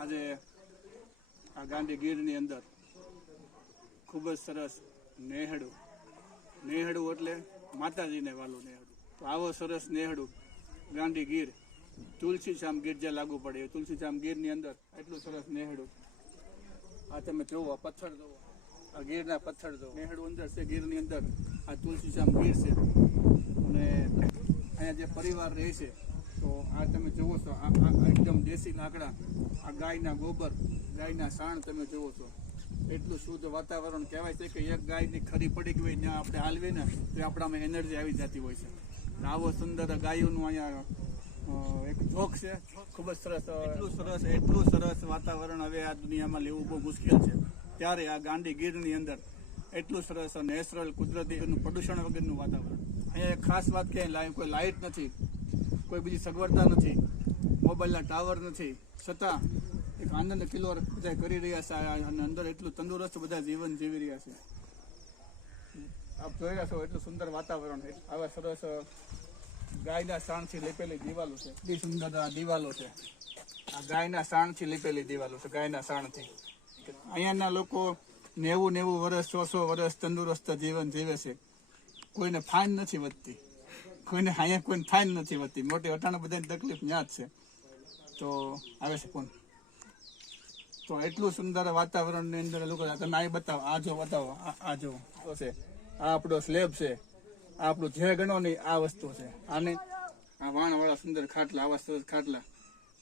આજે આ ગાંધી ગીરની અંદર ખૂબ જ સરસ નેહડું એટલે માતાજીને વાલું નેહડું. તો આવો સરસ નેહડું ગાંધી ગીર તુલસીશ્યામ ગીર જે લાગુ પડે તુલસીશ્યામ ગીરની અંદર એટલું સરસ નેહડું. આ તમે જોવો પથ્થર જોવો, આ ગીરના પથ્થર જોવો, નેહડું અંદર છે ગીરની અંદર. આ તુલસીશ્યામ ગીર છે અને અહીંયા જે પરિવાર રહે છે તો આ તમે જોવો છો, આ એકદમ દેશી લાકડા, આ ગાયના ગોબર, ગાયના સાણ તમે જોવો છો. એટલું શુદ્ધ વાતાવરણ કહેવાય છે કે એક ગાયની ખરી પડી ગઈ હોય ત્યાં આપણે હાલવીએ ને તો આપણામાં એનર્જી આવી જતી હોય છે. આવો સુંદર ગાયોનું અહીંયા એક જોક છે, ખૂબ જ સરસ. એટલું સરસ વાતાવરણ હવે આ દુનિયામાં લેવું બહુ મુશ્કેલ છે. ત્યારે આ ગાંધી ગીરની અંદર એટલું સરસ નેચરલ કુદરતી પ્રદૂષણ વગરનું વાતાવરણ. અહીંયા એક ખાસ વાત કે કોઈ લાઇટ નથી, કોઈ બીજી સગવડતા નથી, મોબાઈલના ટાવર નથી, છતાં એક આનંદ કિલ્લો બધા કરી રહ્યા છે અને અંદર એટલું તંદુરસ્ત બધા જીવન જીવી રહ્યા છે. આપ જોઈ રહ્યા છો એટલું સુંદર વાતાવરણ. આવા સરસ ગાયના સાણથી લીપેલી દિવાલો છે, એટલી સુંદર દિવાલો છે. આ ગાયના સાણથી લીપેલી દિવાલો છે, ગાયના સાણથી. અહીંયાના લોકો 90 વર્ષ 100 વર્ષ તંદુરસ્ત જીવન જીવે છે. કોઈને ફાઇન નથી વધતી, કોઈને ફાઇન નથી વધતી. મોટી અટાણા બધાની તકલીફ ત્યાં જ છે. તો આવે છે કોણ તો એટલું સુંદર વાતાવરણની અંદર લોકો. તમે આ બતાવો, બતાવો આ જો છે, આ આપણો સ્લેબ છે, આ આપણું જે ગણો નહીં આ વસ્તુ છે. આને આ વાણવાળા સુંદર ખાટલા, આવા સરસ ખાટલા,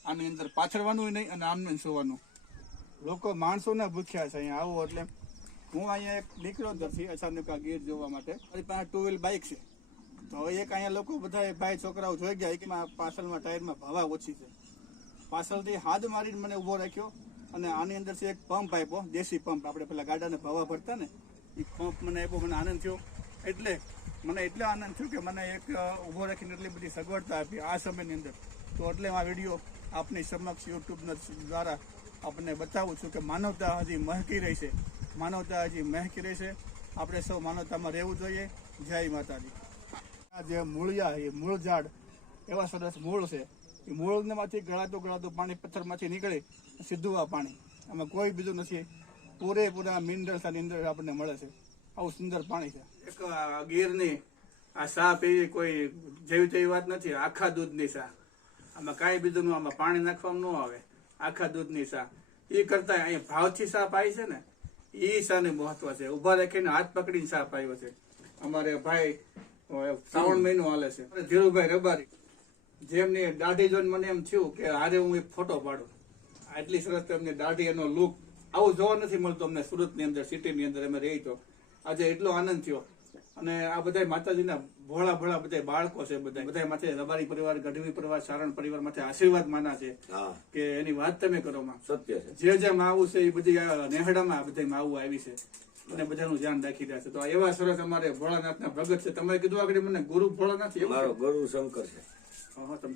આની અંદર પાછળવાનું નહીં અને આમને સુવાનું. લોકો માણસોને ભૂખ્યા છે અહીંયા આવો એટલે. હું અહીંયા એક નીકળ્યો નથી અચાનક આ ગીર જોવા માટે. મારી પાસે 2 વ્હીલ બાઇક છે. તો હવે એક અહીંયા લોકો બધા ભાઈ છોકરાઓ જોઈ ગયા કે પાછળમાં ટાયરમાં હવા ઓછી છે. પાછળથી હાથ મારીને મને ઊભો રાખ્યો અને આની અંદર છે એક પંપ આપ્યો, દેશી પંપ. આપણે પેલા ગાડાને ભવા ભરતા ને એ પંપ મને આપ્યો. મને આનંદ થયો. મને એટલો આનંદ થયો કે મને એક ઊભો રાખીને એટલી બધી સગવડતા આપી આ સમયની અંદર. તો એટલે આ વિડીયો આપની સમક્ષ યુટ્યુબના દ્વારા આપણને બતાવું છું કે માનવતા હજી મહેકી રહી છે, માનવતા હજી મહેકી રહી છે. આપણે સૌ માનવતામાં રહેવું જોઈએ. જય માતાજી. આ જે મૂળિયા, એ મૂળ ઝાડ એવા સરસ મૂળ છે. એ મૂળમાંથી ગળાતું પાણી પથ્થરમાંથી નીકળે સીધું આ પાણી. આમાં કોઈ બીજું નથી. પૂરેપૂરા મિનરલ્સ આની અંદર આપણને મળે છે. આવું સુંદર પાણી છે. એક ગીરની આ શા પીવી કોઈ જેવી તેવી વાત નથી. આખા દૂધની શા, આમાં કાંઈ બીજું આમાં પાણી નાખવામાં ન આવે. આખા દૂધની શા એ કરતા અહીંયા ભાવથી શા પાય છે ને એ શાનું મહત્વ છે. ઉભા રાખીને હાથ પકડીને શા પાયો છે. અમારે ભાઈ શ્રાવણ મહિનો હાલે છે, ધીરુભાઈ રબારી, જેમની દાઢી જોઈને મને એમ થયું કે હારે હું એક ફોટો પાડું. આટલી સરસ એમની દાઢી, એનો લુક આવું જોવા નથી મળતો અમને સુરતની અંદર, સિટીની અંદર અમે રહી. તો આજે એટલો આનંદ થયો. અને આ બધા માતાજીના ભોળા બધા બાળકો છે. બધા માથે રબારી પરિવાર, ગઢવી પરિવાર, સારણ પરિવાર માથે આશીર્વાદ માના છે કે એની વાત તમે કરો માં. સત્ય છે. જે માવું છે એ બધી નેહડામાં બધા માવું આવી છે અને બધાનું ધ્યાન રાખી રહ્યા છે. તો એવા સરસ અમારે ભોળાનાથના ભગત છે. તમે કીધું આગળ મને ગુરુ ભોળાનાથ, મારો ગુરુ શંકર છે.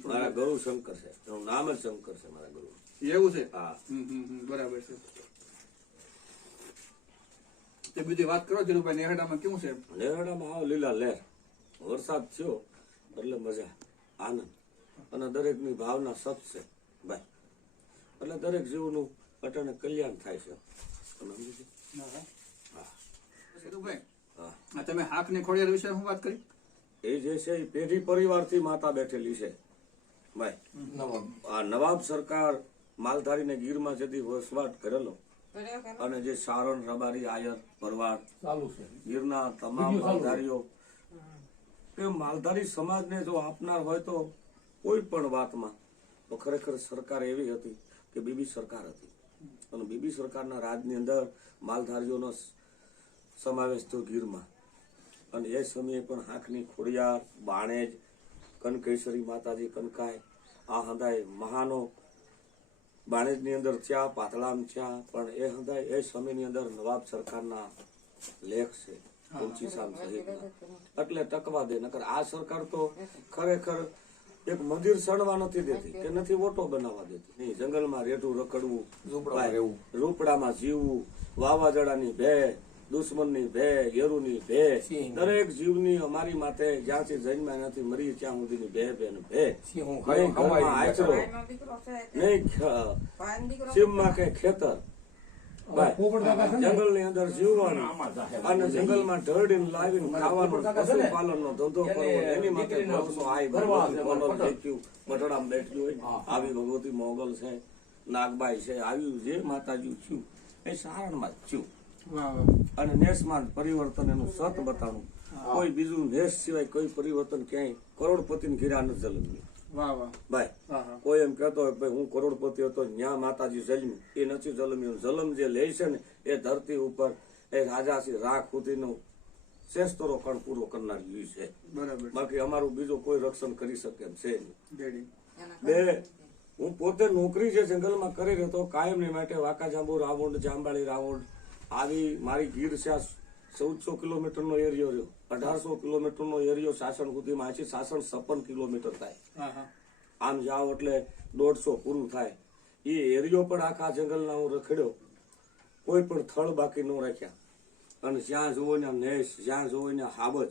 મારા ગુરુ શંકર છે, નામ જ શંકર છે મારા ગુરુ. એવું છે? હા, બરાબર છે. તે બીજી વાત કરો ધીરુભાઈ, નેહડામાં કેવું છે? નેહડામાં આવો લીલા લહેર, વરસાદ થયો એટલે મજા, આનંદ, અને દરેકની ભાવના સત છે ભાઈ. એટલે દરેક જીવનું અટાણે કલ્યાણ થાય છે. તમે સમજી? ધીરુભાઈ, તમે હાકની ખોડિયાર વિશે શું વાત કરી? એ જે છે એ પેઢી પરિવારથી માતા બેઠેલી છે ભાઈ. આ નવાબ સરકાર માલધારીને ગીરમાં જતી વસવાટ કરેલો અને જે સારણ, રબારી, આયર પરવાર ગીરના તમામ માલધારીઓ, એ માલધારી સમાજને જો આપનાર હોય તો કોઈ પણ વાતમાં તો ખરેખર સરકાર એવી હતી કે બીબી સરકાર હતી. અને બીબી સરકારના રાજની અંદર માલધારીઓનો સમાવેશ થયો ગીરમાં. અને એ સમયે પણ હાંકની ખોડિયાર, બાણેજ, કનકેશ્વરી માતાજી કનકાય, આ હંધાય મહાનો બાણેજની અંદર થયા, પાતળામ થયા. પણ એ હંધાય એ સમયની અંદર નવાબ સરકારના લેખ છે તુલસીશ્યામ સહિતના. એટલે ટકવા દે. નકર આ સરકાર તો ખરેખર એક મંદિર સણવા નથી દેતી કે નથી ઓટો બનાવવા દેતી. નહીં, જંગલમાં રેઠું રખડવું, રૂપડામાં જીવવું, વાવાઝોડાની ભે, દુશ્મનની ભે, યરુની ભે, દરેક જીવની અમારી માથે જ્યાંથી જન્મ્યા નથી મરી ત્યાં સુધીની ભે ને ભે. નહીં ઘરમાં આચરો, નહીં સીમમાં કે ખેતર, જંગલની અંદર જીવવાનું અને જંગલમાં ઢળીને લાવીને ખાવાનું, પશુપાલનનો ધંધો કરવો, એની માટે વર્ષો આય ભગવતી મોગલ બેઠ્યું, મઢડામાં બેઠ્યું હોય, આવી ભગવતી મોગલ છે, નાગબાઈ છે, આવ્યું જે માતાજી થયું એ સારણમાં જ થયું. અને નેસમાં પરિવર્તન એનું સત બતાવું. કોઈ બીજું નેસ સિવાય કોઈ પરિવર્તન ક્યાંય કરોડપતિ ઘેરા નથી જન્મ્યું. ભાઈ કોઈ એમ કેતો હોય ભાઈ હું કરોડપતિ હતો ન્યા માતાજી જન્મ્યું, એ નથી જન્મ્યું. જન્મ જે લે છે ને એ ધરતી ઉપર એ રાજાથી રાખ સુધીનો શેષતરો કણ પૂરો કરનાર છે. બાકી અમારું બીજું કોઈ રક્ષણ કરી શકે એમ છે નહીં. બે હું પોતે નોકરી જે જંગલમાં કરી રહ્યો હતો કાયમની માટે વાંકાજાંબુ રાઉન્ડ, જાંબાળી રાઉન્ડ આવી મારી ગીર છે 1400 કિલોમીટરનો એરિયો રહ્યો, 1800 કિલોમીટરનો એરિયો સાસણ સુધીમાં છે. સાસણ 56 કિલોમીટર થાય, આમ જાઓ એટલે 150 પૂરું થાય. એ એરિયો પણ આખા જંગલના હું રખડ્યો, કોઈ પણ થળ બાકી ન રાખ્યા. અને જ્યાં જોવો ને નેસ, જ્યાં જોવો ને હાવજ.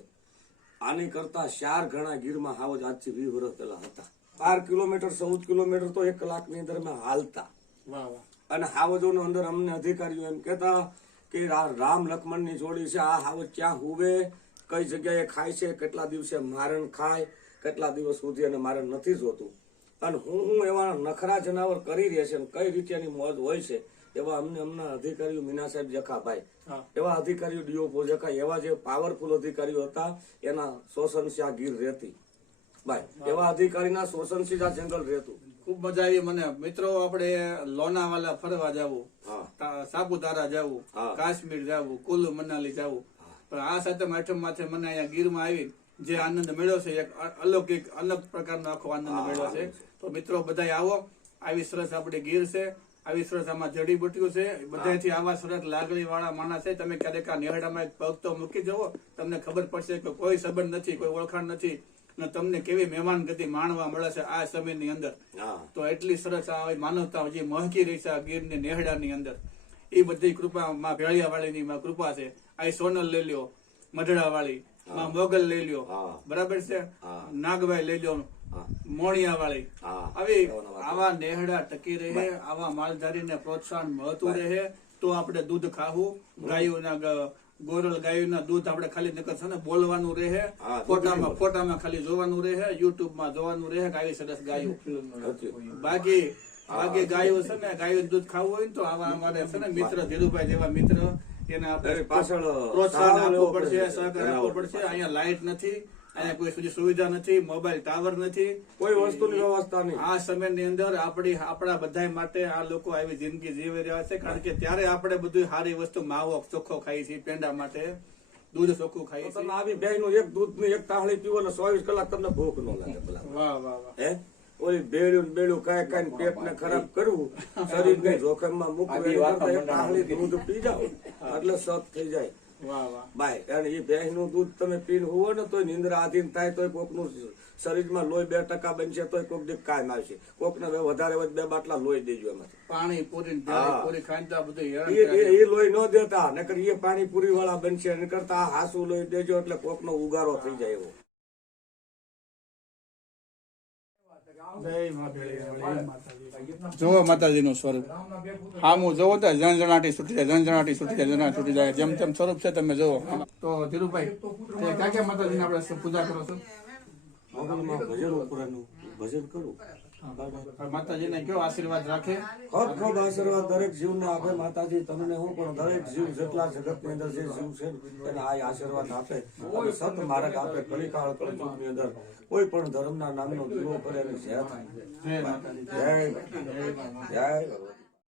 આની કરતા 4 ગણા ગીરમાં હાવજ આજથી 20 વર્ષ પહેલા હતા. 12 કિલોમીટર 14 કિલોમીટર તો 1 કલાકની અંદર મેં હાલતા. અને હાવજોનો અંદર અમને અધિકારીઓ એમ કહેતા કે રામ લક્ષ્મણ ની જોડી છે, આ હાવજ ક્યાં હુવે, કઈ જગ્યાએ ખાય છે, કેટલા દિવસે મારણ ખાય, કેટલા દિવસ સુધી અને મારણ નથી જોતું. અને હું એવા નખરા જનાવર કરી રહ્યા છે, કઈ રીતે એની મોજ હોય છે એવા અમને અધિકારીઓ મીના સાહેબ જખાભાઈ, એવા અધિકારીઓ ડીઓપો જખા, એવા જે પાવરફુલ અધિકારીઓ હતા એના શોષણથી આ ગીર રહેતી. ભાઈ એવા અધિકારીના શોષણથી આ જંગલ રહેતું. ખૂબ મજા આવી મને. મિત્રો આપણે લોનાવાલા ફરવા જવું, સાપુતારા જવું, કાશ્મીર જવું, કુલ્લુ મનાલી જવું, પણ આ સાતમ આઠમ માથે મને અહીંયા ગીરમાં આવી જે આનંદ મળ્યો છે એક અલૌકિક અલગ પ્રકારનો આખો આનંદ મળ્યો છે. તો મિત્રો બધા આવો, આવી સરસ આપણી ગીર છે, આવી સરસ આમાં જડીબુટીઓ છે, બધાથી આવા સરસ લાગણી વાળા માણસ છે. તમે ક્યારેક આ નેહડામાં એક પગ તો મૂકી જવો, તમને ખબર પડશે કે કોઈ સંબંધ નથી, કોઈ ઓળખાણ નથી, અને તમને કેવી મહેમાન ગતિ માણવા મળે છે આ સમયની અંદર. તો એટલી સરસ આ માનવતા જે મહકી રહી છે આ ગીરની નેહડાની અંદર, એ બધી કૃપા માં ભેળિયા વાળીની માં કૃપા છે. આ સોનલ લઈ લ્યો, મઢડા વાળી માં મોગલ લઈ લ્યો, બરાબર છે, નાગભાઈ લઈ લ્યો, મોણિયા વાળી, આવી આવા નેહડા ટકી રહે, આવા માલધારીને પ્રોત્સાહન મળતું રહે તો આપણે દૂધ ખાવું. ગાયોના ગોરલ ગાયોના દૂધ આપણે ખાલી નકર છે ને બોલવાનું રહે, ફોટામાં ખાલી જોવાનું રહે, યુટ્યુબમાં જોવાનું રહે કે આવી સરસ ગાયો. બાકી ગાયો છે ને ગાયો દૂધ ખાવું હોય ને તો આવા અમારે છે ને મિત્ર ધીરુભાઈ જેવા મિત્ર એને આપણે પાછળ પ્રોત્સાહન આપવું પડશે, સહકાર આપવો પડશે. અહીંયા લાઇટ નથી, અહીંયા કોઈ સુધી સુવિધા નથી, મોબાઈલ ટાવર નથી, કોઈ વસ્તુની વ્યવસ્થા નહીં. આ સમયની અંદર આપણા બધા માટે આ લોકો આવી જિંદગી જીવી રહ્યા છે, કારણ કે ત્યારે આપણે બધું સારી વસ્તુ માવો ચોખ્ખો ખાઈ છીએ, પેંડા માટે દૂધ ચોખ્ખું ખાઈ છીએ. આવી બે નું એક દૂધ ની એક તાહળી પીવો ને 24 કલાક તમને ભૂખ ન લાગે. વાહ વાહ વાહ. ઓલી બેડું કાંઈ કાંઈ પેટ ને ખરાબ કરવું, શરીર ને જોખમમાં મૂકવું, તાહળી દૂધ પી જાઓ એટલે સત થઈ જાય. ભાઈ અને એ ભેંસ નું દૂધ તમે પીને હોવો ને તો નિંદ્રા આધીન થાય તો કોક નું શરીરમાં લોહી 2% બનશે તો કોક દી કાયમ આવશે. કોક ને વધારે 2 બાટલા લોહી દેજો એમાં. પાણી પૂરી ખાંડતા બધું એ લોહી ન દેતા, નકર એ પાણી પૂરી વાળા બનશે, એના કરતા હાસુ લોહી દેજો એટલે કોક નો ઉગારો થઈ જાય એવો. જોવો માતાજી નું સ્વરૂપ હામું જોવો તો ઝણઝણાટી છૂટી જાય, ઝણઝણાટી છૂટી જાય, ઝણઝણાટી છૂટી જાય, જેમ તેમ સ્વરૂપ છે તમે જોવો. તો ધીરુભાઈ ક્યાં માતાજીને આપણે પૂજા કરો છો? ભજન કરું. માતાજીને કયો આશીર્વાદ રાખે? ખૂબ આશીર્વાદ દરેક જીવને આપે માતાજી. તમને હું પણ દરેક જીવ જેટલા જગતની અંદર જે જીવ છે એને આ આશીર્વાદ આપે, સત માર્ગ આપે. કલિકાળ કળયુગની અંદર કોઈ પણ ધર્મના નામનો દીવો કરે અને જય થાય. જય જય ભગવાન.